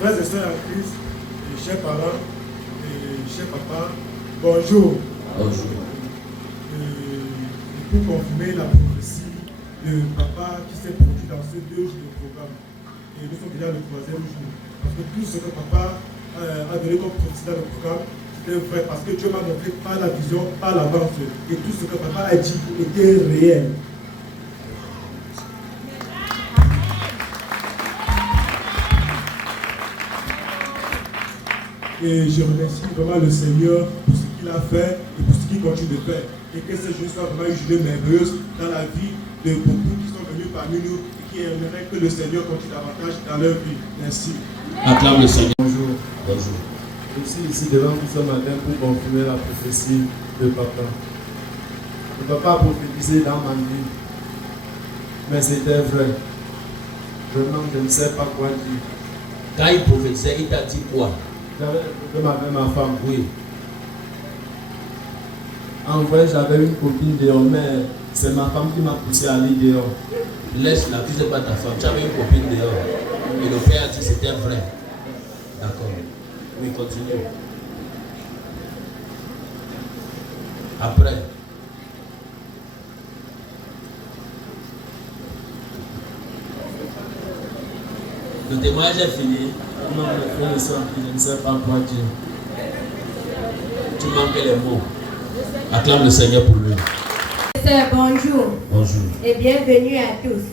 frères et sœurs en Christ, chers parents, chers papa, bonjour. Bonjour. Pour confirmer la prophétie de papa qui s'est produit dans ces 2 jours de programme. Et nous sommes déjà le 3e jour. Parce que tout ce que papa a donné comme prophétie dans le programme, c'était vrai. Parce que Dieu m'a montré par la vision, par l'avance. Et tout ce que papa a dit était réel. Et je remercie vraiment le Seigneur pour ce qu'il a fait et pour ce qu'il continue de faire. Et que ce jour soit vraiment une journée merveilleuse dans la vie de beaucoup qui sont venus parmi nous et qui aimeraient que le Seigneur continue davantage dans leur vie. Merci. Acclame le Seigneur. Bonjour. Bonjour. Je suis ici devant vous ce matin pour confirmer la prophétie de papa. Le papa a prophétisé dans ma vie, mais c'était vrai. Vraiment, je ne sais pas quoi dire. Quand il prophétisait, il t'a dit quoi? J'avais un problème avec ma femme. Oui. En vrai, j'avais une copine dehors, mais c'est ma femme qui m'a poussé à aller dehors. Laisse-la, tu sais pas ta femme. Tu avais une copine dehors. Et le père a dit que c'était vrai. D'accord. Oui, continue. Après. Le témoignage est fini. Non, mais frère et soeur, je ne sais pas quoi dire. Tu manques les mots. Acclame le Seigneur pour lui. Sœur, bonjour. Bonjour. Et bienvenue à tous.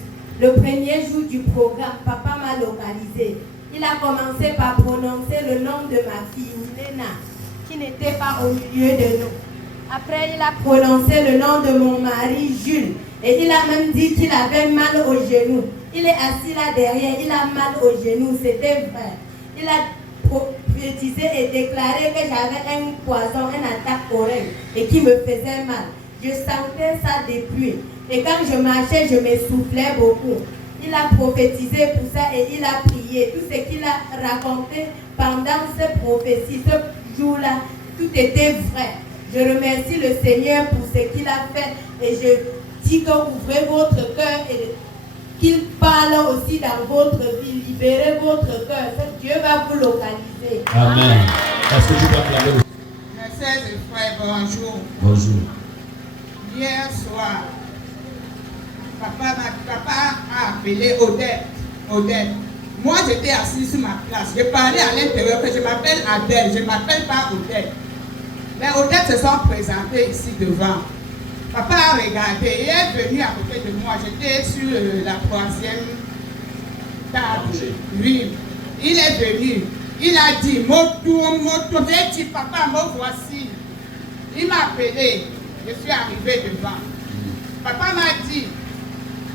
Le premier jour du programme, papa m'a localisé. Il a commencé par prononcer le nom de ma fille, Milena, qui n'était pas au milieu de nous. Après, il a prononcé le nom de mon mari, Jules. Et il a même dit qu'il avait mal au genou. Il est assis là derrière, il a mal au genou, c'était vrai. Il a prophétisé et déclaré que j'avais un poison, une attaque oreille et qui me faisait mal. Je sentais ça depuis. Et quand je marchais, je m'essoufflais beaucoup. Il a prophétisé pour ça et il a prié. Tout ce qu'il a raconté pendant cette prophétie, ce jour-là, tout était vrai. Je remercie le Seigneur pour ce qu'il a fait et je dis que ouvrez votre cœur et qu'il parle aussi dans votre vie. Libérez votre cœur. Dieu va vous localiser. Amen. Est-ce que tu peux acclamer? Mes sœurs et frères, bonjour. Bonjour. Hier soir, papa a appelé Odette. Moi, j'étais assise sur ma place. Je parlais à l'intérieur que je m'appelle Adèle, je ne m'appelle pas Odette. Les Odette se sont présentées ici devant. Papa a regardé et est venu à côté de moi. J'étais sur la 3e table. Oui, il est venu. Il a dit, Moto. J'ai dit, papa, me voici. Il m'a appelé. Je suis arrivé devant. Papa m'a dit,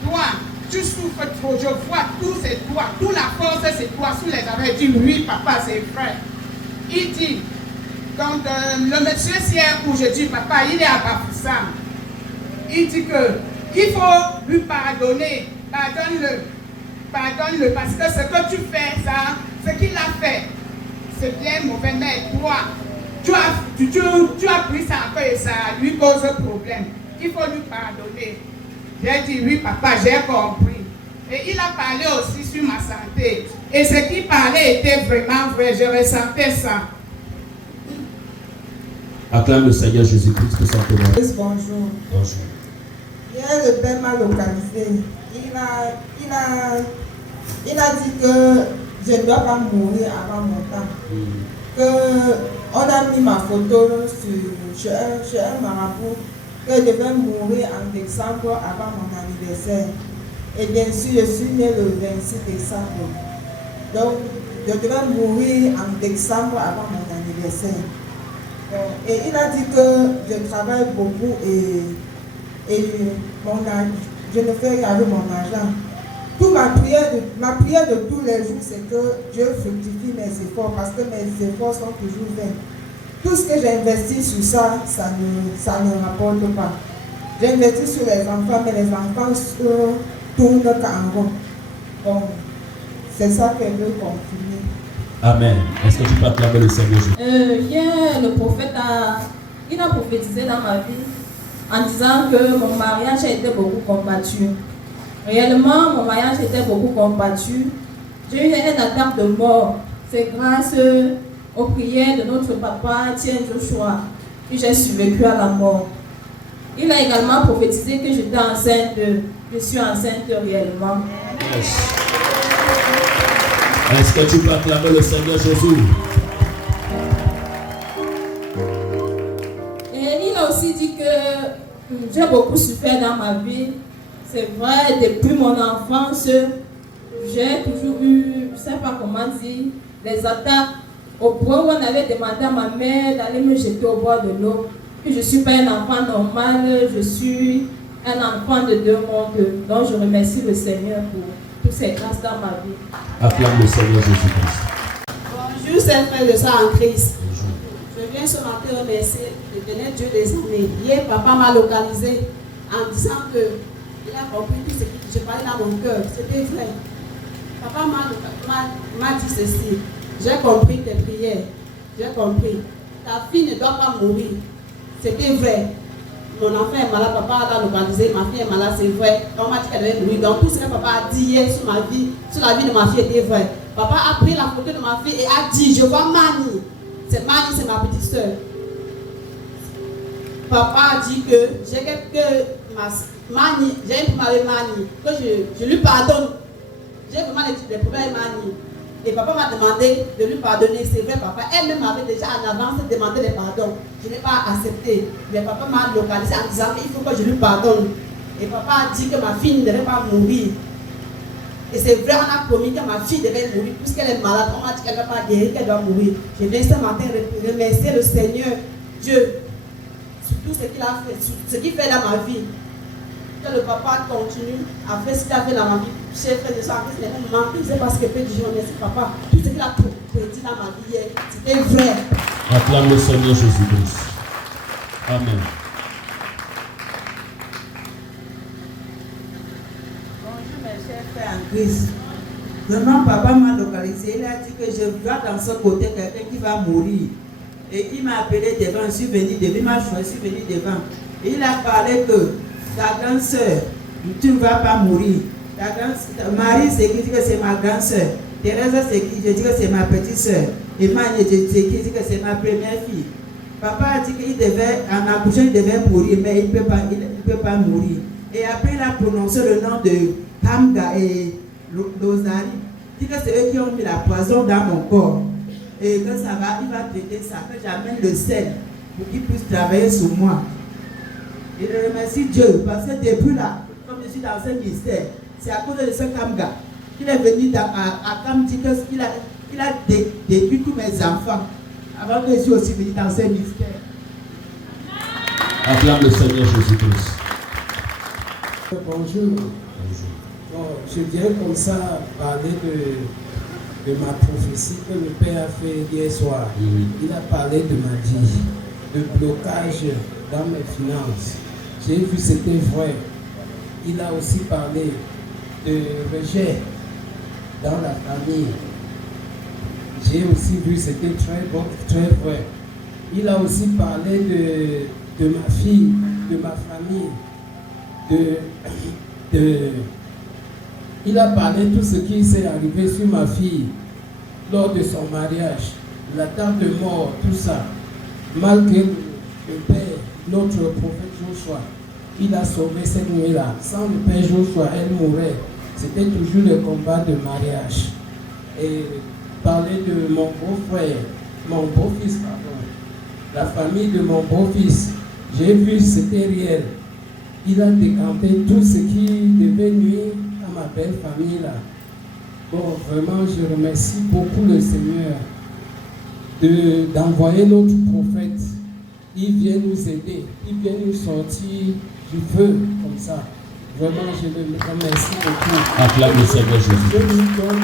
toi, tu souffres trop. Je vois tout, c'est toi. Toute la force, c'est toi. Sous les arrêts, dit, oui, papa, c'est vrai. Il dit, donc le monsieur sière où je dis, papa, il est à Bafoussam. Il dit qu'il faut lui pardonner. Pardonne-le, parce que ce que tu fais, ça, ce qu'il a fait, c'est bien mauvais, mais toi, tu as pris ça un peu et ça lui cause problème. Il faut lui pardonner. J'ai dit, oui, papa, j'ai compris. Et il a parlé aussi sur ma santé. Et ce qu'il parlait était vraiment vrai, je ressentais ça. Acclame le Seigneur Jésus-Christ que son témoin. Bonjour. Bonjour. Hier, le père m'a localisé. Il a dit que je ne dois pas mourir avant mon temps. On a mis ma photo chez un marabout que je devais mourir en décembre avant mon anniversaire. Et bien sûr, je suis né le 26 décembre. Donc, je devais mourir en décembre avant mon anniversaire. Et il a dit que je travaille beaucoup et je ne fais qu'avec mon argent. Ma prière de tous les jours, c'est que Dieu fructifie mes efforts parce que mes efforts sont toujours vains. Tout ce que j'investis sur ça, ça ne rapporte pas. J'investis sur les enfants, mais les enfants tournent qu'en rond. Donc, c'est ça qu'elle veut continuer. Amen. Est-ce que tu peux acclamer le Seigneur Jésus? Hier, le prophète il a prophétisé dans ma vie en disant que mon mariage a été beaucoup combattu. Réellement, mon mariage était beaucoup combattu. J'ai eu une attaque de mort. C'est grâce aux prières de notre papa, Tien Joshua, que j'ai survécu à la mort. Il a également prophétisé que j'étais enceinte. Je suis enceinte réellement. Yes. Est-ce que tu peux acclamer le Seigneur Jésus? Et il a aussi dit que j'ai beaucoup souffert dans ma vie. C'est vrai, depuis mon enfance, j'ai toujours eu, je ne sais pas comment dire, des attaques au point où on avait demandé à ma mère d'aller me jeter au bord de l'eau. Que je ne suis pas un enfant normal, je suis un enfant de deux mondes. Donc je remercie le Seigneur pour toutes ces grâces dans ma vie. Acclame le Seigneur Jésus-Christ. Bonjour, c'est frère de ça en Christ. Je viens ce matin remercier le bénéfice Dieu des années. Hier, papa m'a localisé en disant qu'il a compris tout ce que je parlais dans mon cœur. C'était vrai. Papa m'a dit ceci. J'ai compris tes prières. J'ai compris. Ta fille ne doit pas mourir. C'était vrai. Mon enfant est malade, papa l'a localisé, ma fille est malade, c'est vrai. On m'a dit qu'elle devait mourir. Donc tout ce que papa a dit hier sur ma vie, sur la vie de ma fille était vrai. Papa a pris la photo de ma fille et a dit, je vois Mani. C'est Mani, c'est ma petite soeur. Papa a dit que j'ai Mani, j'ai un problème avec Mani, que je lui pardonne. J'ai vraiment des problèmes avec Mani. Et papa m'a demandé de lui pardonner. C'est vrai, papa. Elle-même avait déjà en avance demandé le pardon. Je n'ai pas accepté. Mais papa m'a localisé en disant qu'il faut que je lui pardonne. Et papa a dit que ma fille ne devait pas mourir. Et c'est vrai, on a promis que ma fille devait mourir. Puisqu'elle est malade, on a dit qu'elle ne va pas guérir, qu'elle doit mourir. Je viens ce matin remercier le Seigneur, Dieu, sur tout ce qu'il a fait, sur ce qu'il fait dans ma vie. Que le papa continue à faire ce qu'il a fait dans ma vie. Chers frères et sœurs, c'est un moment, c'est parce que je remercie papa. Tout ce qu'il a prédit dans ma vie hier, c'était vrai. Acclame le Seigneur Jésus-Christ. Amen. Bonjour mes chers frères en Christ. Vraiment, papa m'a localisé. Il a dit que je vois dans ce côté quelqu'un qui va mourir. Et il m'a appelé devant, je suis venu devant, il m'a choisi, je suis venu devant. Et il a parlé que ta grande soeur, tu ne vas pas mourir. Marie, c'est qui dit que c'est ma grande soeur. Thérèse, c'est qui? Je dis que c'est ma petite soeur. Et Marie, c'est qui dit que c'est ma première fille. Papa a dit qu'il devait, en accouchant, il devait mourir, mais il ne peut pas mourir. Et après, il a prononcé le nom de Hamga et Lozari. Il dit que c'est eux qui ont mis la poison dans mon corps. Et que ça va, il va traiter ça, que j'amène le sel pour qu'il puisse travailler sur moi. Et je remercie Dieu parce que depuis là, comme je suis dans ce ministère, c'est à cause de ce Kamga qu'il est venu à Kamdi qu'il a détruit tous mes enfants avant que je sois aussi venu dans ce ministère. Acclame le Seigneur Jésus-Christ. Bonjour. Bon, je viens comme ça parler de ma prophétie que le Père a fait hier soir. Il a parlé de ma vie, de blocage dans mes finances. J'ai vu que c'était vrai. Il a aussi parlé de rejet dans la famille. J'ai aussi vu que c'était très bon, très vrai. Il a aussi parlé de ma fille, de ma famille, il a parlé de tout ce qui s'est arrivé sur ma fille lors de son mariage, l'attaque de mort, tout ça. Malgré le Père, notre prophète Joshua, il a sauvé cette nuit-là. Sans le Père Joshua, elle mourrait. C'était toujours le combat de mariage. Et parler de mon beau-frère, mon beau-fils, pardon, la famille de mon beau-fils, j'ai vu, c'était réel. Il a décanté tout ce qui devait nuire à ma belle famille là. Bon, vraiment, je remercie beaucoup le Seigneur d'envoyer notre prophète. Il vient nous aider, il vient nous sortir du feu comme ça. Vraiment, je le remercie beaucoup. Acclame le Seigneur Jésus. Je lui donne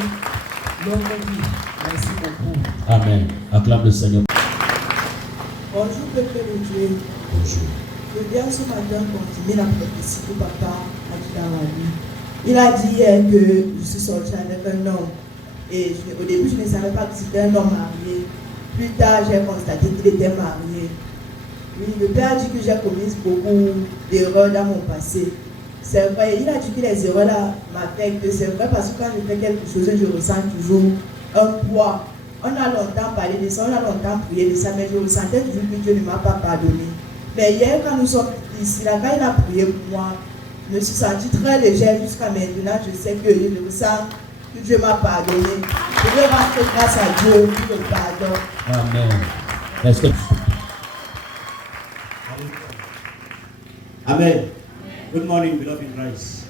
longue vie. Merci beaucoup. Amen. Acclame le Seigneur. Bonjour, peuple de Dieu. Bonjour. Je viens ce matin continuer la prophétie que papa a dit dans ma vie. Il a dit hier que je suis sortie avec un homme. Et au début, je ne savais pas que c'était un homme marié. Plus tard, j'ai constaté qu'il était marié. Oui, le Père a dit que j'ai commis beaucoup d'erreurs dans mon passé. c'est vrai, il a dit que les erreurs là m'affectent. C'est vrai parce que quand je fais quelque chose, je ressens toujours un poids. On a longtemps parlé de ça, on a longtemps prié de ça, mais je ressentais toujours que Dieu ne m'a pas pardonné. Mais hier, quand nous sommes ici, là, quand il a prié pour moi, je me suis sentie très légère jusqu'à maintenant. Je sais que je ressens que Dieu m'a pardonné. Je vais rentrer grâce à Dieu pour le pardon. Amen. Est-ce que... Amen. Good morning, beloved in Christ.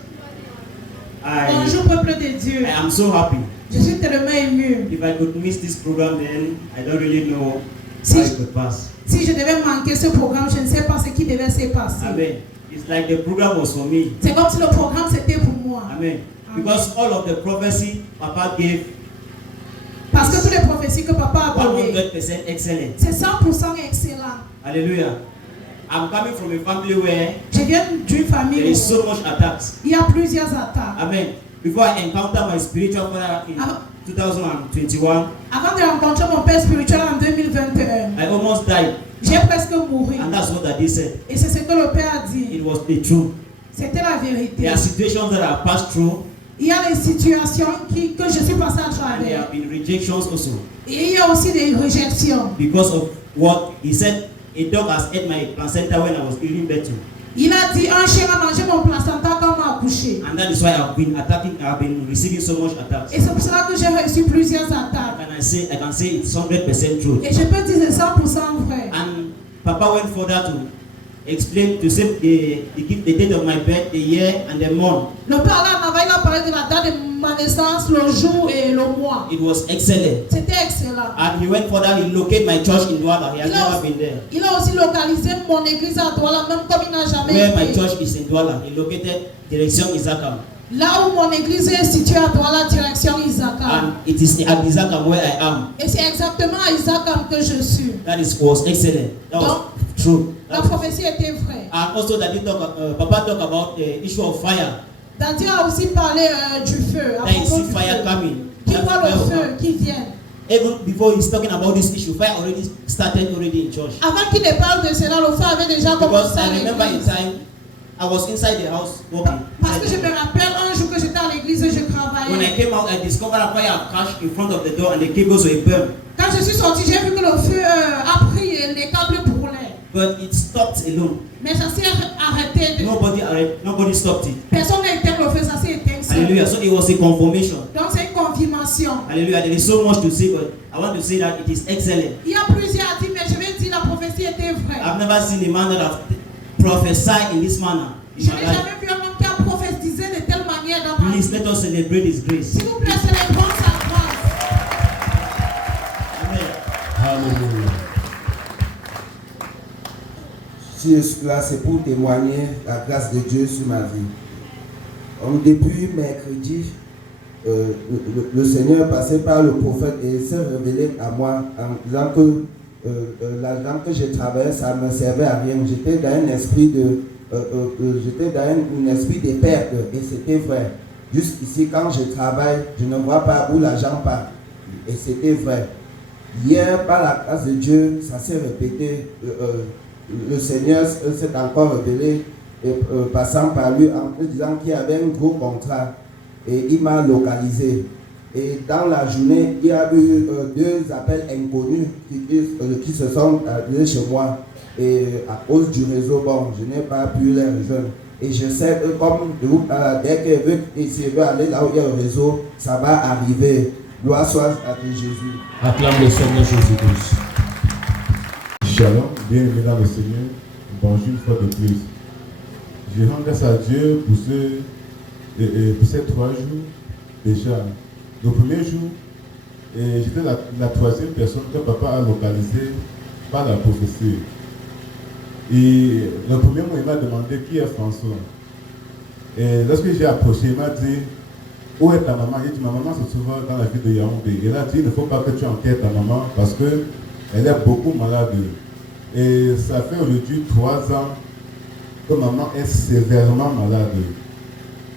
Bonjour, peuple de Dieu. I am so happy. Je suis tellement ému. If I could miss this program, then I don't really know how it could pass. Si je devais manquer ce programme, je ne sais pas ce qui devait se passer. Amen. It's like the program was for me. C'est comme si le programme c'était pour moi. Amen. Because all of the prophecy Papa gave, parce que toutes les prophéties que Papa a données, 100% excellent. C'est 100% excellent. Hallelujah. I'm coming from a family where je viens d'une famille there is so much attacks. Il y a plusieurs attaques. Amen. Before I encounter my spiritual father in 2021, avant de rencontrer mon père spirituel en 2021, I almost died. J'ai presque mouru. And that's what Daddy said. Et c'est ce que le père a dit. It was the truth. C'était la vérité. There are situations that I passed through. Il y a des situations que je suis passé à travers. And there have been rejections also. Et il y a aussi des réjections. Because of what he said, a dog has ate my placenta when I was giving birth to. Il a dit un chien a mangé mon placenta quand m'a accouché. And that is why I've been receiving so much attacks. Et c'est pour cela que j'ai reçu plusieurs attaques. And I can say it's 100% true. Et je peux dire c'est 100% vrai. And Papa went further to explain, to say the date of my birth, the year and the month. Le père là il a parlé de la date de ma naissance, le jour et le mois. It was excellent. C'était excellent. And he went further, he located my church in Douala. He has never been there. Il a aussi localisé mon église à Douala, même comme il n'a jamais Where été. my church is in Douala, he located direction Isakam. Là où mon église est située à Douala, direction Isakam. And it is at Isakam where I am. Et c'est exactement à Isakam que je suis. Was excellent. That was true. La prophétie était vraie. And also that Papa talk about the issue of fire. Daddy a aussi parlé du feu. There is fire coming. Qui voit le feu qui vient. Even before he's talking about this issue, fire already started in church. Avant qu'il ne parle de cela, le feu avait déjà commencé. Because I remember a time I was inside the house working. Parce que je me rappelle un jour que j'étais à l'église et je travaillais. When I came out, I discovered a fire crashed in front of the door and the cables were burned. Quand je suis sorti, j'ai vu que le feu a pris et les câbles brûlaient. But it stopped alone. Mais ça s'est arrêté. Nobody stopped it. Personne n'a éteint le feu, ça s'est éteint. Hallelujah. So it was a confirmation. Donc c'est une confirmation. Hallelujah. There is so much to say, but I want to say that it is excellent. Il y a plusieurs à dire, mais je vais dire la prophétie était vraie. I've never seen a man that have prophesied in this manner. Je n'ai jamais vu un homme qui a prophétisé de telle manière dans ma vie. Please let us celebrate His grace. S'il vous plaît, célébrons sa grâce. Amen. Hallelujah. Si je suis là, c'est pour témoigner la grâce de Dieu sur ma vie. Depuis mercredi, le Seigneur passait par le prophète et s'est révélé à moi en disant que l'argent que je travaillais, ça ne me servait à rien. J'étais dans un esprit de perte et c'était vrai. Jusqu'ici, quand je travaille, je ne vois pas où l'argent part. Et c'était vrai. Hier, par la grâce de Dieu, ça s'est répété. Le Seigneur s'est encore révélé, passant par lui, en me disant qu'il y avait un gros contrat. Et il m'a localisé. Et dans la journée, il y a eu 2 appels inconnus qui se sont arrivés chez moi. Et à cause du réseau, bon, je n'ai pas pu les rejoindre. Et je sais que comme dès qu'il veut aller là où il y a le réseau, ça va arriver. Gloire soit à Jésus. Acclame le Seigneur Jésus-Christ. Shalom, bien-aimés dans le Seigneur. Bonjour une fois de plus. Je rends grâce à Dieu pour ces 3 jours déjà. Le premier jour, j'étais la 3e personne que Papa a localisée par la prophétie. Et le premier mois, il m'a demandé qui est François. Et lorsque j'ai approché, il m'a dit où est ta maman? J'ai dit ma maman se trouve dans la ville de Yaoundé. Il a dit il ne faut pas que tu enquêtes ta maman parce qu'elle est beaucoup malade. Et ça fait aujourd'hui 3 ans que maman est sévèrement malade.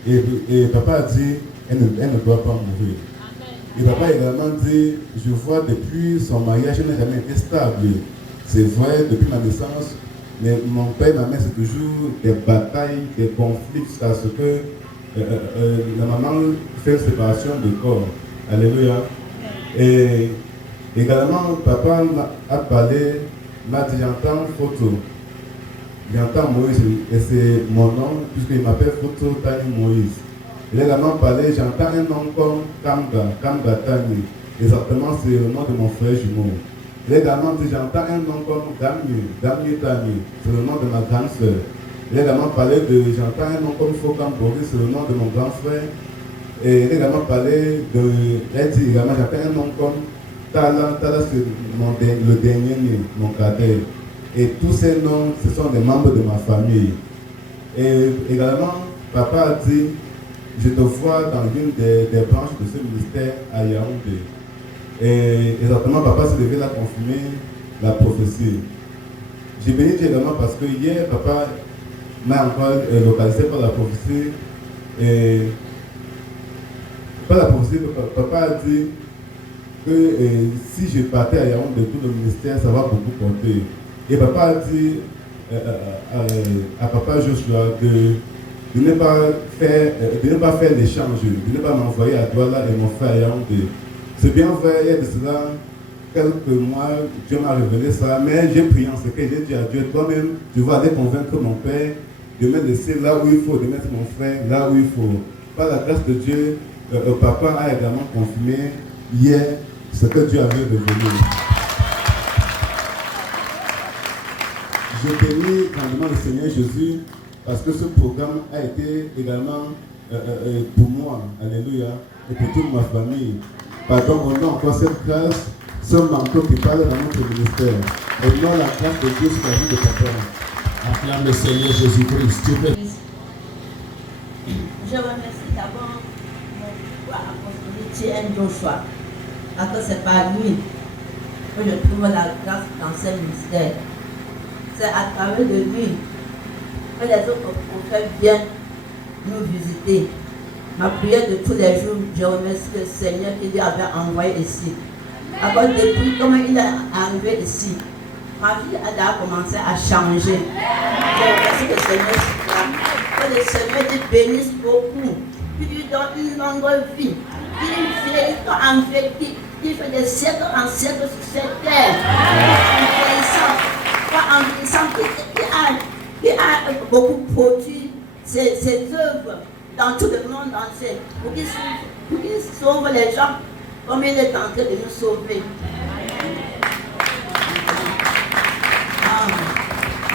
Et papa a dit elle ne doit pas mourir. Et papa également dit je vois depuis son mariage, elle n'a jamais été stable. C'est vrai, depuis ma naissance, Mais mon père et ma mère, c'est toujours des batailles, des conflits, jusqu'à ce que la maman fait une séparation de corps. Alléluia. Et également, papa a parlé, m'a dit j'entends photo. J'entends Moïse, et c'est mon nom, puisqu'il m'appelle Photo Tani Moïse. Il a également parlé, j'entends un nom comme Kamga Tani. Exactement, c'est le nom de mon frère jumeau. Il a également dit, j'entends un nom comme Damien Tani, c'est le nom de ma grande soeur. Il a également parlé de, j'entends un nom comme Fokam Boris, c'est le nom de mon grand frère. Et il a également parlé de, il a dit également, j'entends un nom comme Tala, c'est le dernier né, mon cadet. Et tous ces noms, ce sont des membres de ma famille. Et également, papa a dit, je te vois dans l'une des branches de ce ministère à Yaoundé. Et exactement, papa s'est levé à confirmer la prophétie. J'ai béni Dieu également parce que hier, papa m'a encore localisé par la prophétie. Et par la prophétie, papa a dit que si je partais à Yaoundé, tout le ministère, ça va beaucoup compter. Et papa a dit à papa Joshua de ne pas faire l'échange, de ne pas m'envoyer à Douala et mon frère à Yaoundé. C'est bien vrai, il y a de cela quelques mois, Dieu m'a révélé ça, mais j'ai prié en secret, j'ai dit à Dieu, toi-même, tu vas aller convaincre mon père de me laisser là où il faut, de mettre mon frère là où il faut. Par la grâce de Dieu, papa a également confirmé hier ce que Dieu avait révélé. Je bénis grandement le Seigneur Jésus parce que ce programme a été également pour moi, alléluia, et pour toute ma famille. Pardon, on a encore cette grâce, ce manteau qui parle dans notre ministère. Et non la grâce de Dieu sur la vie de papa. Acclame le Seigneur Jésus-Christ. Je remercie d'abord mon apostolique T.N. Joshua, parce que c'est par lui que je trouve la grâce dans ce ministère. C'est à travers de lui que les autres prophètes viennent nous visiter. Ma prière de tous les jours, je remercie le Seigneur qui lui avait envoyé ici. Alors depuis comment il est arrivé ici, ma vie a commencé à changer. Je remercie le Seigneur que le Seigneur te bénisse beaucoup, qu'il lui donne une longue vie, qu'il vieillit en vie, qu'il fait des siècles en siècles sur cette terre. En vieillissant, qui a beaucoup produit ses œuvres dans tout le monde entier, pour qu'il sauve les gens comme il est en train de nous sauver.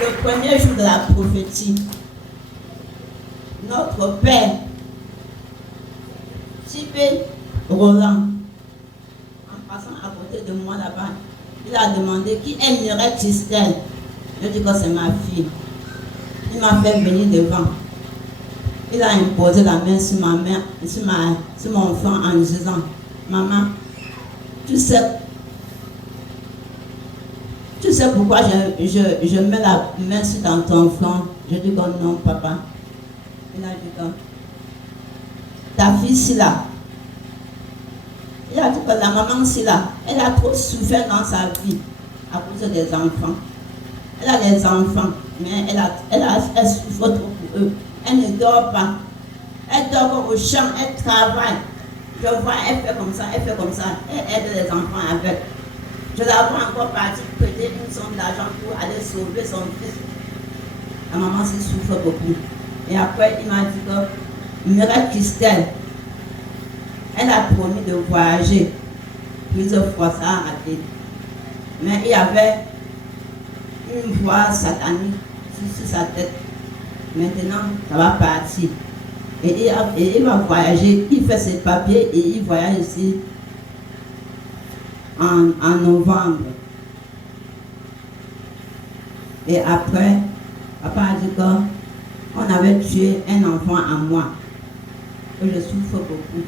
Le premier jour de la prophétie, notre Père, Tibé Roland, en passant à côté de moi là-bas, il a demandé qui aimerait Christelle. Je dis que c'est ma fille. Il m'a fait venir devant. Il a imposé la main sur ma mère, sur mon enfant en disant, maman, tu sais pourquoi je mets la main sur ton enfant? Je dis que non, papa. Il a dit que ta fille Sila, il a dit que la maman Sila, elle a trop souffert dans sa vie à cause des enfants. Elle a des enfants, mais elle souffre trop pour eux. Elle ne dort pas. Elle dort comme au champ, elle travaille. Je vois, elle fait comme ça, elle aide les enfants avec. Je la vois encore partir prêter une somme d'argent pour aller sauver son fils. La maman se souffre beaucoup. Et après, il m'a dit que Mireille Christelle, elle a promis de voyager. Plusieurs fois, ça a raté. Mais il y avait une voix satanique sur sa tête. Maintenant, ça va partir. Et il va voyager, il fait ses papiers et il voyage ici en novembre. Et après, papa a dit qu'on avait tué un enfant à moi. Que je souffre beaucoup.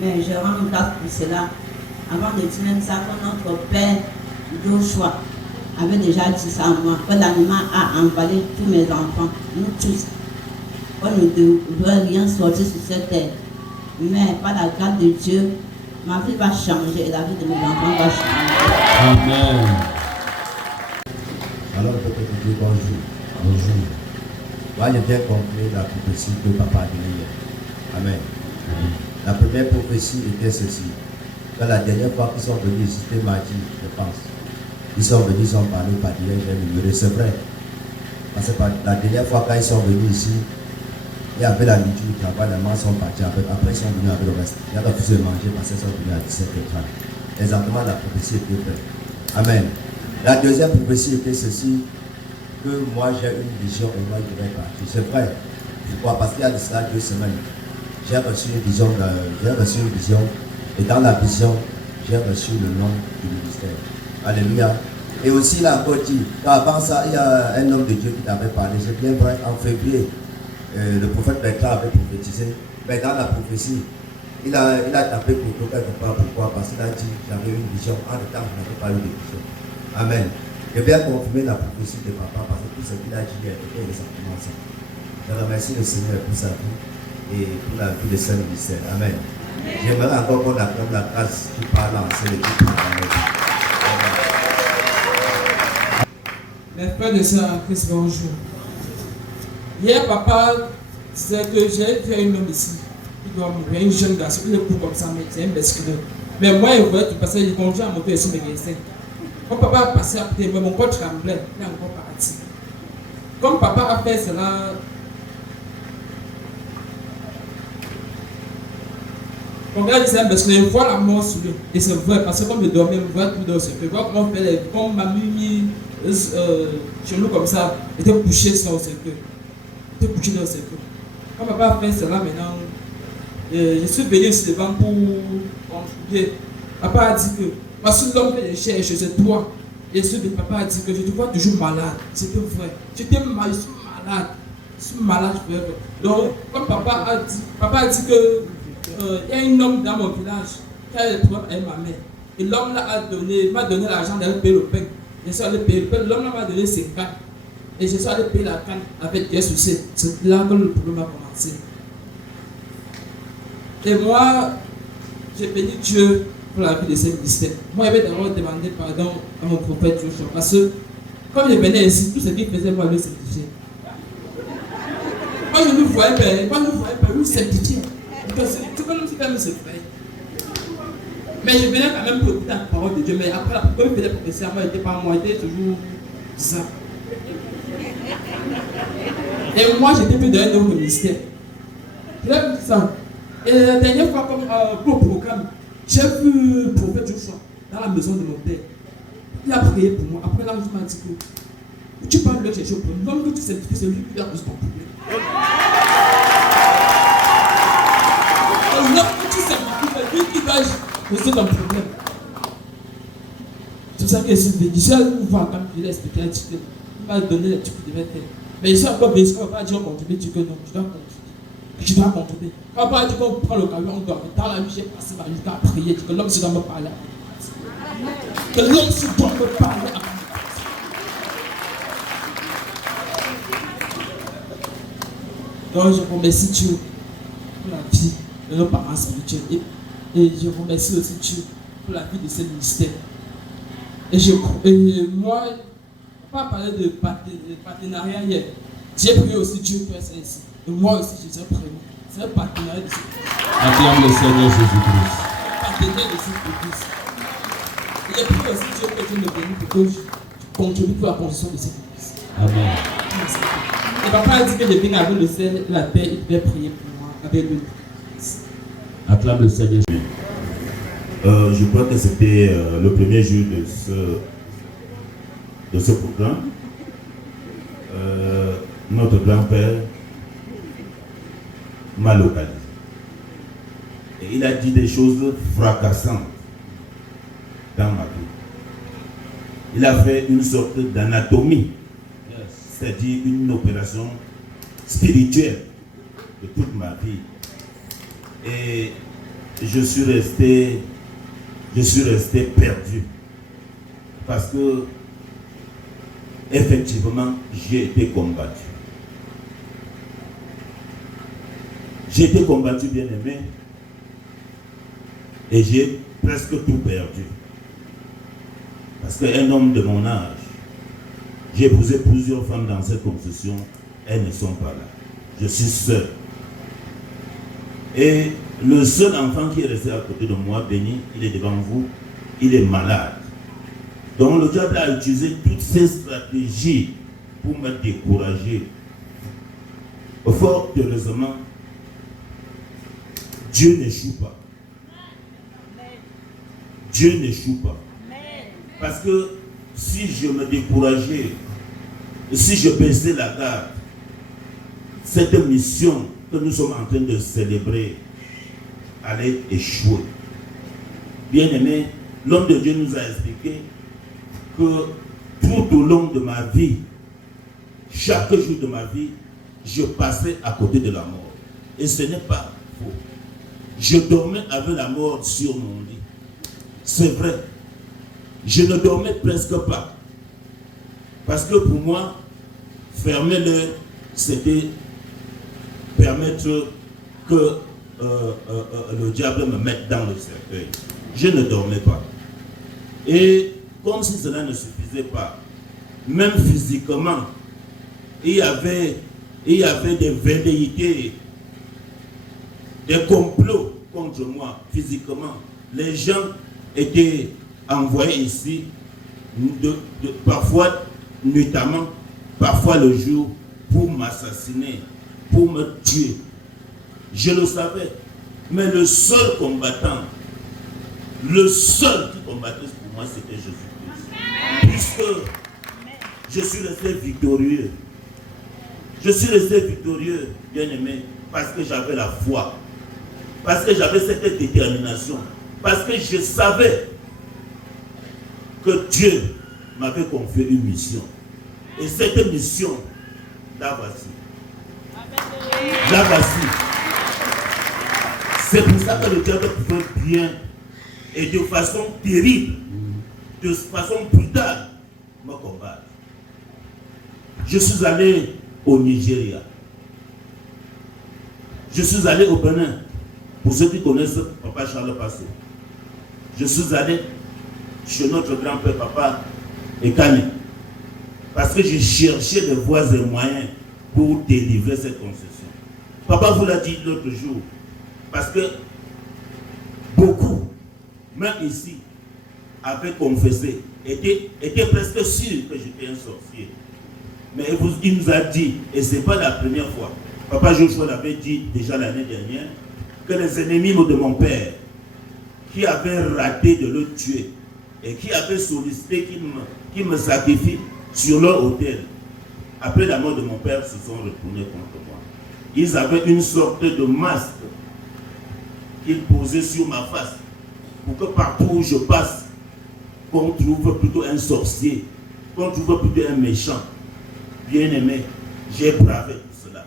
Mais je rends grâce pour cela. Avant de dire même ça, que notre père Joshua avait déjà dit ça à moi, que l'animal a envahi tous mes enfants, nous tous. On ne devrait rien sortir sur cette terre. Mais par la grâce de Dieu, ma vie va changer et la vie de mes enfants va changer. Amen. Alors on peut te dire bonjour. Bonjour. Moi, j'ai bien compris la prophétie que papa a donnée hier. Amen. La première prophétie était ceci. Quand la dernière fois qu'ils sont venus ici, c'était mardi, je pense. Ils sont venus, ils ont parlé par direct, j'ai numéro. C'est vrai. Parce que la dernière fois quand ils sont venus ici, il y avait la nuit du travail, les gens sont partis avec, après ils sont venus avec le reste. Il y a refusé de manger parce qu'ils sont venus à 17h30. Exactement la prophétie était faite. Amen. La deuxième prophétie était ceci, que moi j'ai une vision et moi je vais partir. C'est vrai. Pourquoi? Parce qu'il y a de cela 2 semaines. J'ai reçu une vision et dans la vision, j'ai reçu le nom du ministère. Alléluia. Et aussi la côté, avant ça, il y a un homme de Dieu qui t'avait parlé. C'est bien vrai, en février, le prophète Bertrand avait prophétisé. Mais dans la prophétie, il a tapé pour quelque part. Pourquoi? Parce qu'il a dit, j'avais une vision. En le temps, je n'avais pas eu de vision. Amen. Je vais confirmer la prophétie de papa parce que tout ce qu'il a dit hier était exactement ça. Je remercie le Seigneur pour sa vie et pour la vie de saint ministère. Amen. J'aimerais encore qu'on acclame la grâce qui parle en ce qui Mes frères et sœurs en Christ, bonjour. Hier, papa disait que j'ai vu un homme ici qui doit mourir, un jeune garçon, il est court comme ça, mais c'est un basculeur. Mais moi, il voulait tout passer, il conduit à moto et sur mes médecins. Quand papa a passé à côté, mon corps tremblait, il est encore parti. Comme papa a fait cela, quand il disait, parce que je vois la mort sur lui, et c'est vrai, parce que comme je dormais, je vois tout dans ce feu, comment on fait, comme ma mis chez nous comme ça, il était couché dans ce feu. Il était couché dans ce feu. Quand papa a fait cela, maintenant, je suis venu ici devant pour contribuer. Papa a dit que, parce que l'homme que je cherche, c'est toi. Et papa a dit que je te vois toujours malade. C'était vrai. J'étais malade, je suis malade. Je suis malade, forever. Donc, comme papa a dit que il y a un homme dans mon village qui a des problèmes avec ma mère. Et l'homme là m'a donné l'argent d'aller payer le pain. Je suis allé payer le pain. L'homme là m'a donné 5 cannes. Et je suis allé payer la canne avec des soucis. C'est là que le problème a commencé. Et moi, j'ai béni Dieu pour la vie de ces ministères. Moi, je vais d'abord demander pardon à mon prophète Joshua. Parce que, comme je venais ici, tout ce qu'il faisait, moi, je le certifiais. Moi, je ne voyais pas, je le certifiais. Tu peux nous faire me secret. Mais je venais quand même pour écouter la parole de Dieu. Mais après, la première fois que je faisais moi, n'était pas moi, j'étais toujours ça. Et moi, j'étais plus dans un autre ministère. Je l'ai dit ça. Et la dernière fois, comme pour le programme, j'ai vu le prophète Joshua dans la maison de mon père. Il a prié pour moi. Après, là, je m'a dit que tu parles de chercher au problème. L'homme que tu certifies, c'est lui qui a posé ton problème. L'homme que tu certifies, c'est lui qui va poser ton problème. C'est pour ça que je suis venu. Je suis allé voir quand il a expliqué un petit peu. Il m'a donné les trucs que je devais faire. Mais je suis encore venu. On va pas dire contribuer. Tu dis que non, je dois contribuer. Je dois contribuer. Quand on dit qu'on prend le camion, on doit. Dans la nuit, j'ai passé ma nuit à prier. Que l'homme se doit me parler. Que l'homme se doit me parler. Donc je remercie Dieu pour la vie de nos parents spirituels. Et je remercie aussi Dieu pour la vie de ce ministère. Et moi, on va parler de partenariat hier. J'ai prié aussi Dieu pour ça ici. Et moi aussi, je suis prêt. C'est un partenariat de cette église. Acclame le Seigneur Jésus-Christ. Partenaire de cette église. Et j'ai prié aussi Dieu que Dieu me bénisse pour que je contribue pour la construction de cette église. Amen. Et papa a dit que je viens avec le sel, la paix, il devait prier pour moi avec lui. Acclame le Seigneur. Je crois que c'était le premier jour de ce programme. Notre grand-père m'a localisé. Et il a dit des choses fracassantes dans ma vie. Il a fait une sorte d'anatomie, c'est-à-dire une opération spirituelle de toute ma vie. Et je suis resté perdu. Parce que, effectivement, j'ai été combattu. J'ai été combattu, bien aimé, et j'ai presque tout perdu. Parce qu'un homme de mon âge, J'ai épousé plusieurs femmes dans cette concession. Elles ne sont pas là. Je suis seul. Et le seul enfant qui est resté à côté de moi, béni, il est devant vous, il est malade. Donc le diable a utilisé toutes ces stratégies pour me décourager. Fort heureusement, Dieu n'échoue pas. Dieu n'échoue pas. Parce que si je me décourageais, si je baissais la garde, cette mission que nous sommes en train de célébrer allait échouer. Bien-aimé, l'homme de Dieu nous a expliqué que tout au long de ma vie, chaque jour de ma vie, je passais à côté de la mort. Et ce n'est pas faux. Je dormais avec la mort sur mon lit. C'est vrai. Je ne dormais presque pas. Parce que pour moi, fermer l'œil, c'était permettre que le diable me mette dans le cercueil. Je ne dormais pas. Et comme si cela ne suffisait pas, même physiquement, il y avait des velléités, des complots contre moi physiquement. Les gens étaient envoyés ici, parfois nuitamment, parfois le jour, pour m'assassiner, pour me tuer. Je le savais. Mais le seul combattant, le seul qui combattait pour moi, c'était Jésus-Christ. Puisque je suis resté victorieux. Je suis resté victorieux, bien-aimé, parce que j'avais la foi. Parce que j'avais cette détermination. Parce que je savais que Dieu m'avait confié une mission. Et cette mission, la voici. La voici. C'est pour ça que le diable pouvait bien et de façon terrible, de façon brutale, me combattre. Je suis allé au Nigeria. Je suis allé au Bénin. Pour ceux qui connaissent Papa Charles Passé. Je suis allé chez notre grand-père Papa Ekane. Parce que j'ai cherché des voies et moyens pour délivrer cette concession. Papa vous l'a dit l'autre jour. Parce que beaucoup, même ici, avaient confessé, étaient presque sûrs que j'étais un sorcier. Mais il nous a dit, et ce n'est pas la première fois, Papa Joshua l'avait dit déjà l'année dernière, que les ennemis de mon père, qui avaient raté de le tuer, et qui avaient sollicité qu'il me sacrifie sur leur autel, après la mort de mon père, se sont retournés contre moi. Ils avaient une sorte de masque qu'ils posaient sur ma face, pour que partout où je passe, qu'on trouve plutôt un sorcier, qu'on trouve plutôt un méchant. Bien-aimé, j'ai bravé tout cela.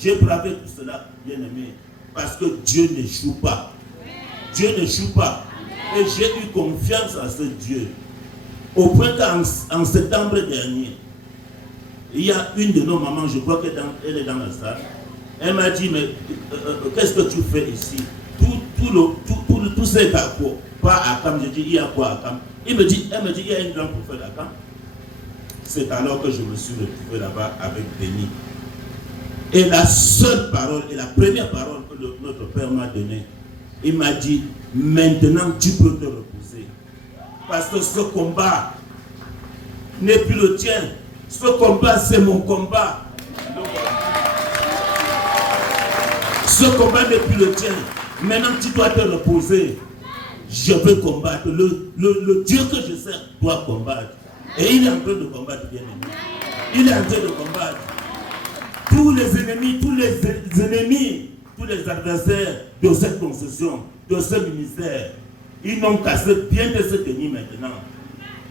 J'ai bravé tout cela, bien-aimé, parce que Dieu n'échoue pas. Dieu n'échoue pas. Et j'ai eu confiance à ce Dieu. Au point qu'en septembre dernier, il y a une de nos mamans, je crois qu'elle est dans la salle, elle m'a dit, mais qu'est-ce que tu fais ici? Tout c'est à quoi? Pas à Kam. J'ai dit, il y a quoi à Kam? Elle me dit, il y a une grande prophète à Kam. C'est alors que je me suis retrouvé là-bas avec Béni. Et la seule parole, et la première parole que notre Père m'a donnée, il m'a dit, maintenant tu peux te reposer. Parce que ce combat n'est plus le tien. Ce combat, c'est mon combat. Ce combat n'est plus le tien. Maintenant tu dois te reposer. Je veux combattre. Le Dieu que je sers doit combattre. Et il est en train de combattre, bien aimé. Il est en train de combattre. Tous les ennemis, tous les adversaires de cette concession, de ce ministère, ils n'ont qu'à bien de se tenir maintenant.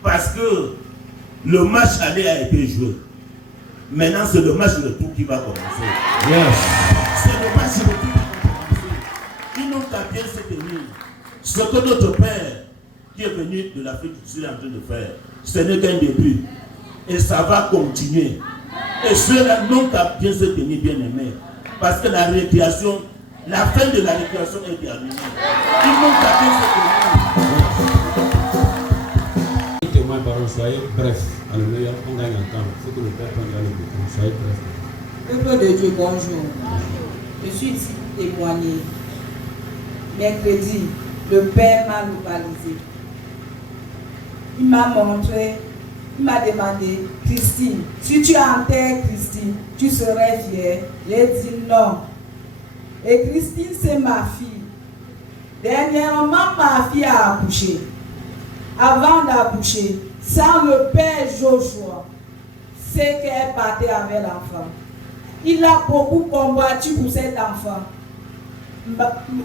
Parce que le match aller a été joué. Maintenant, c'est le match retour qui va commencer. Yes. C'est le match retour qui va commencer. Ils n'ont qu'à bien se tenir. Ce que notre Père, qui est venu de l'Afrique du Sud, est en train de faire, ce n'est qu'un début. Et ça va continuer. Et ceux-là n'ont qu'à bien se tenir, bien aimés. Parce que la récréation, la fin de la récréation est terminée. Ils n'ont qu'à bien se tenir. Témoin, parole, soyez bref. Alléluia, on gagne. que le Père prendra le micro. Soyez prêts. Peuple de Dieu, bonjour. Je suis ici pour témoigner. Mercredi, le Père m'a localisé. Il m'a montré, il m'a demandé, Christine, si tu enterres Christine, tu serais fière. J'ai dit non. Et Christine, c'est ma fille. Dernièrement, ma fille a accouché. Avant d'accoucher, sans le Père Joshua, c'est qu'elle partait avec l'enfant. Il a beaucoup combattu pour cet enfant.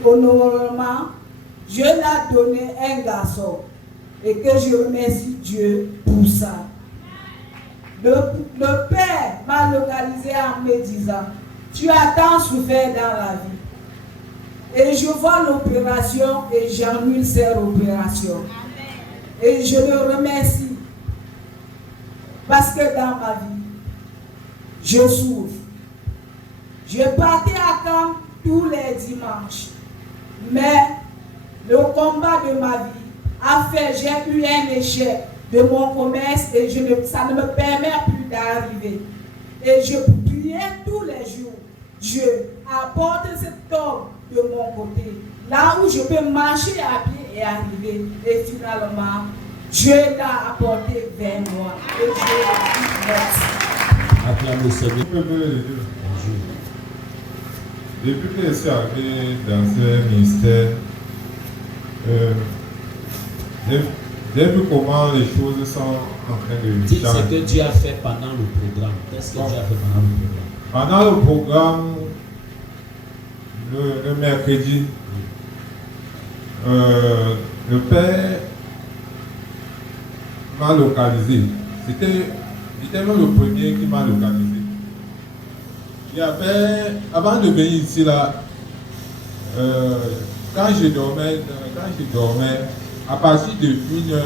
Honoralement, Dieu l'a donné un garçon. Et que je remercie Dieu pour ça. Le Père m'a localisé en me disant, tu as tant souffert dans la vie. Et je vois l'opération et j'annule cette opération. Et je le remercie. Parce que dans ma vie, je souffre. Je partais à camp tous les dimanches. Mais le combat de ma vie a fait, j'ai eu un échec de mon commerce et ça ne me permet plus d'arriver. Et je priais tous les jours. Dieu, apporte cet homme de mon côté, là où je peux marcher à pied et arriver. Et finalement, Dieu l'a apporté vers moi. Et Dieu l'a merci. Acclame le Seigneur. Depuis que je suis arrivé dans ce ministère, j'ai vu comment les choses sont en train de Dites changer. ce que Dieu a fait pendant le programme. Qu'est-ce que Dieu a fait pendant le programme? Pendant le programme, le mercredi, le Père m'a localisé. C'était même le premier qui m'a localisé. Il y avait, avant de venir ici, là, quand je dormais, à partir de 1h,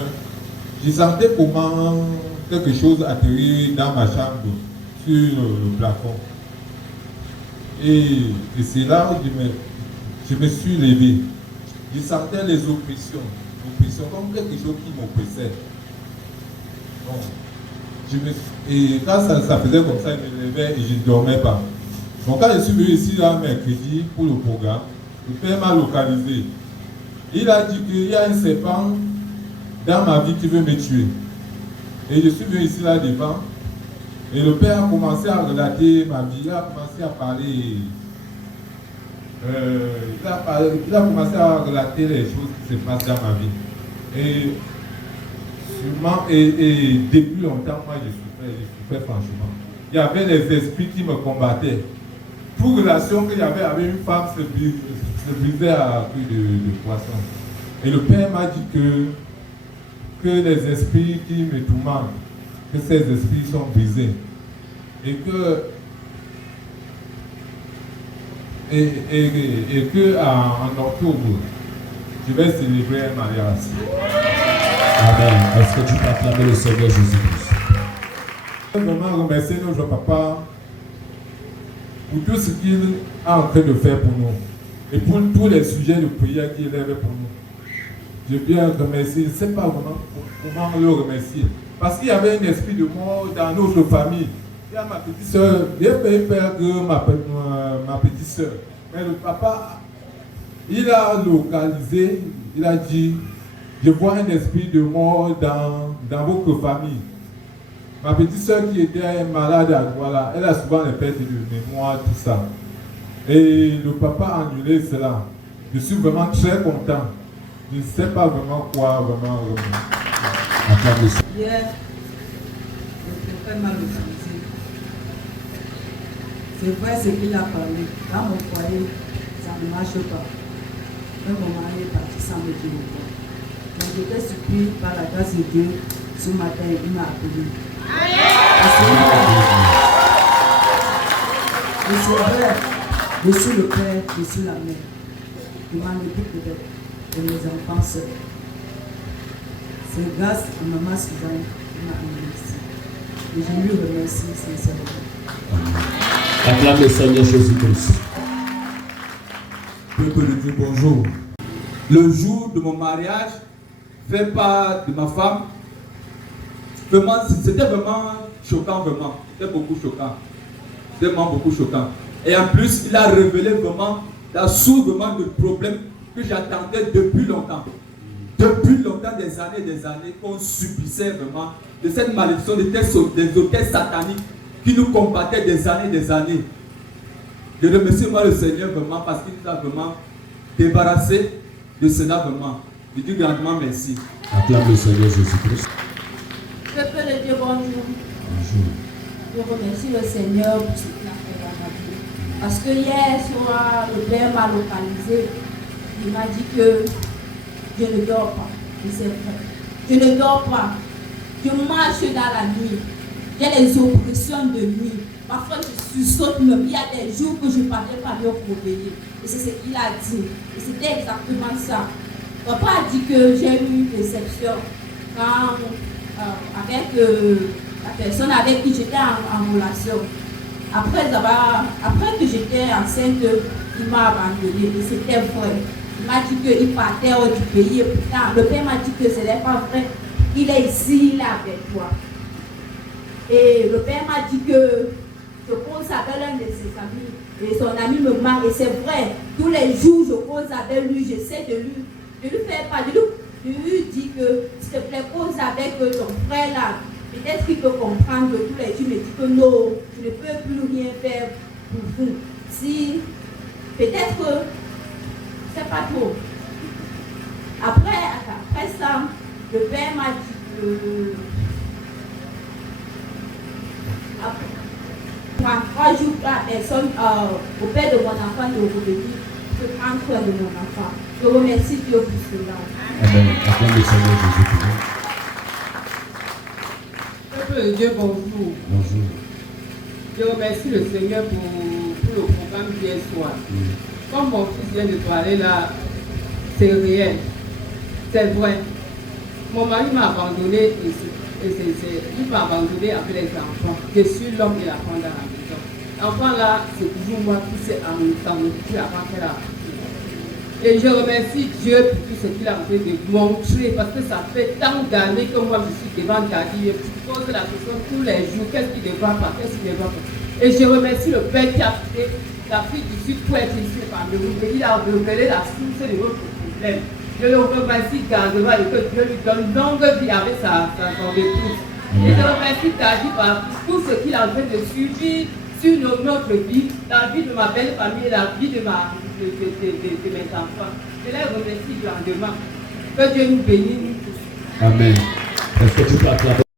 je sentais comment quelque chose atterrit dans ma chambre, sur le plafond. Et c'est là où je me suis levé. Je sentais les oppressions comme quelque chose qui m'oppressait. Et quand ça faisait comme ça, je me levais et je ne dormais pas. Donc quand je suis venu ici là, mercredi pour le programme, le Père m'a localisé. Il a dit qu'il y a un serpent dans ma vie qui veut me tuer. Et je suis venu ici là devant. Et le Père a commencé à relater ma vie. Il a commencé à parler. Il a commencé à relater les choses qui se passent dans ma vie. Et depuis longtemps, moi je souffrais franchement. Il y avait des esprits qui me combattaient. Toute relation qu'il y avait avec une femme se brisait à coup de poisson. Et le Père m'a dit que les esprits qui me tourmentent, que ces esprits sont brisés. Et que en octobre, je vais célébrer un mariage. Amen. Est-ce que tu peux acclamer le Seigneur Jésus-Christ? Je veux vraiment remercier notre papa pour tout ce qu'il est en train de faire pour nous et pour tous les sujets de prière qu'il élève pour nous. Je viens remercier, je ne sais pas vraiment comment le remercier. Parce qu'il y avait un esprit de mort dans notre famille. Il y a ma petite soeur, j'ai fait peur que ma petite soeur. Mais le papa, il a localisé, il a dit, je vois un esprit de mort dans votre famille. Ma petite soeur qui était malade à Douala, elle a souvent les pertes de mémoire, tout ça. Et le papa a annulé cela. Je suis vraiment très content. Je ne sais pas vraiment quoi, vraiment. Hier, le père m'a localisé. C'est vrai ce qu'il a parlé. Dans mon foyer, ça ne marche pas. Quand mon mari est parti sans me dire pourquoi. Donc j'étais surpris par la grâce de Dieu. Ce matin, il m'a appelé. Et c'est vrai, je suis le père, je suis la mère. Je m'en occupe de mes enfants seuls. C'est grâce à maman Suzanne qui m'a amené ici. Et je lui remercie sincèrement. Acclame le Seigneur Jésus-Christ. Peuple de Dieu, bonjour. Le jour de mon mariage, fait par de ma femme, vraiment, c'était vraiment choquant vraiment. C'était beaucoup choquant. C'était vraiment beaucoup choquant. Et en plus, il a révélé vraiment la source vraiment de problème que j'attendais depuis longtemps. Depuis longtemps, des années, qu'on subissait vraiment de cette malédiction, des hôtels sataniques qui nous combattaient des années. Je remercie moi le Seigneur vraiment parce qu'il nous a vraiment débarrassé de cela vraiment. Je dis grandement merci. Acclame le Seigneur Jésus-Christ. Peuple de Dieu, bonjour. Bonjour. Je remercie le Seigneur pour ce qu'il a fait dans ma vie. Parce que hier soir, le Père m'a localisé. Il m'a dit que je ne dors pas. Et c'est vrai. Je ne dors pas. Je marche dans la nuit. J'ai les oppressions de nuit. Parfois, je sursaute même. Il y a des jours que je ne parlais pas mieux pour veiller. Et c'est ce qu'il a dit. Et c'était exactement ça. Papa a dit que j'ai eu une déception quand, avec la personne avec qui j'étais en relation. Après que j'étais enceinte, il m'a abandonnée. Et c'était vrai. Il m'a dit qu'il partait hors du pays. Et pourtant, le père m'a dit que ce n'est pas vrai. Il est ici, il est avec toi. Et le père m'a dit que je cause avec l'un de ses amis. Et son ami me manque. Et c'est vrai. Tous les jours, je cause avec lui. J'essaie de lui faire part. Je lui dis que, s'il te plaît, cause avec ton frère là. Peut-être qu'il peut comprendre tous les jours. Il me dit que non, je ne peux plus rien faire pour vous. Si, peut-être que, c'est pas trop. Après ça, le père m'a dit que, après 3 jours, la personne, au père de mon enfant, de revenir, se prendre soin de mon enfant. Je remercie Dieu pour cela. Amen. Acclame le Seigneur Jésus-Christ. Peuple de Dieu, bonjour. Bonjour. Je remercie le Seigneur pour le programme d'hier soir. Comme mon fils vient de parler là, c'est réel. C'est vrai. Mon mari m'a abandonné il m'a abandonné avec les enfants. Je suis l'homme et la femme dans la maison. L'enfant là, c'est toujours moi qui sais en occupé avant qu'elle a. Et je remercie Dieu pour tout ce qu'il a fait de montrer, parce que ça fait tant d'années que moi je suis devant Daddy et tu poses la question tous les jours, qu'est-ce qui ne va pas, qu'est-ce qui ne va pas. Et je remercie le Père qui a fait la fille du Sud pour être ici parmi vous. Et il a révélé la source de votre problème. Je le remercie grandement et que Dieu lui donne longue vie avec son épouse. Et je remercie Daddy pour tout ce qu'il a fait de suivre sur notre vie, la vie de ma belle famille, la vie de mes enfants. Je les remercie grandement. Que Dieu nous bénisse, nous tous. Amen. Est-ce que tu peux acclamer?